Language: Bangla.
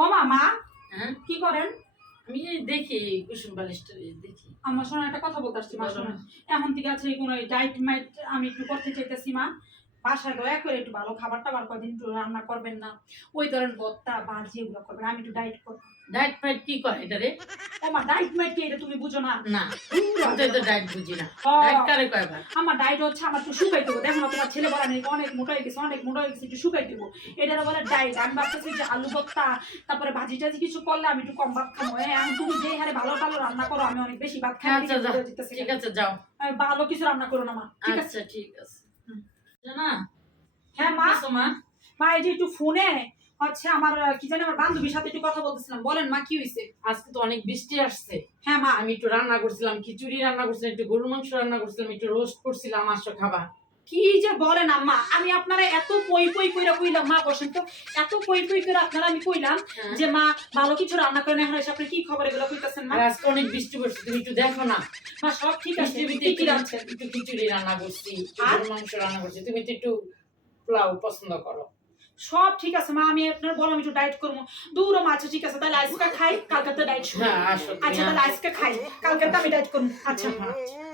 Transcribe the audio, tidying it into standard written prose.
ও মা হ্যাঁ কি করেন? আমি এই দেখি কুসুম বালিশটা দেখি। আমার শোনা একটা কথা বলতে আসছি মা, বলো। শোনেন। এখন থেকে আছে কোনো ডায়েট মাইট আমি একটু করতে চাইতেছি মা। বাসায় দয়া করে একটু ভালো খাবার টাবার কদিন একটু রান্না করবেন না। ওই ধরেন ভর্তা ভাজি এগুলো করবেন, আমি একটু ডায়েট করবো। ডায়েট ফাইট কি করে এটা রে? ও মা ডায়েট মাইট কি এটা তুমি বুঝো না? না আমি তো ডায়েট বুঝি না। ও, ডায়েট কারে কয় ভাই? আমার ডায়েট হচ্ছে আমার একটু শুকাই দেবো। দেখো না তোমার ছেলে বলা নেই অনেক মোটা হয়ে গেছে, অনেক মোটা হয়ে গেছে, একটু শুকাই দেবো। এটার বলে ডায়েট। আমি ভাবতেছি যে আলু ভর্তা তারপরে ভাজি টাজি কিছু করলে আমি একটু কম ভাত খাবো। হ্যাঁ তুমি যে হারে ভালো ভালো রান্না করো আমি অনেক বেশি ভাত খাই। আচ্ছা যাও, ঠিক আছে যাও। ভালো কিছু রান্না করো না মা, ঠিক আছে? আচ্ছা ঠিক আছে। জানা হ্যাঁ মা। মা মা এই যে একটু ফোনে হচ্ছে আমার কি জানি আমার বান্ধবীর সাথে একটু কথা বলতেছিলাম। বলেন মা কি হয়েছে? আজকে তো অনেক বৃষ্টি আসছে। হ্যাঁ মা। আমি একটু রান্না করছিলাম, খিচুড়ি রান্না করছিলাম, একটু গরুর মাংস রান্না করছিলাম, একটু রোস্ট করছিলাম, আসো খাবা। কি যে বলেন আম্মা, আমি আপনারা এত পই পই কইরা কইলাম মা বসেন তো, এত পই পই করে আপনারা আমি কইলাম যে মা ভালো কিছু রান্না করেন, এখন এসে আপনি কি খবর এগুলো কইতাছেন মা? আর আজকে অনেক বৃষ্টি পড়ছে, তুমি একটু দেখো না। মা সব ঠিক আছে, টিভিতে কি কি রাঁধছেন? একটু খিচুড়ি রান্না করছি, একটু আর? গরুর মাংস রান্না করছি, তুমি তো একটু পোলাও পছন্দ করো। সব ঠিক আছে মা, আমি আপনার বললাম একটু ডায়েট করবো। দূর মা, আচ্ছা ঠিক আছে, তাহলে আজকে খাই, কালকে তো ডায়েট শুরু। হ্যাঁ আসো তুমি, আচ্ছা তাহলে আজকে খাই, কালকে তো আমি ডায়েট করবো। আচ্ছা আচ্ছা।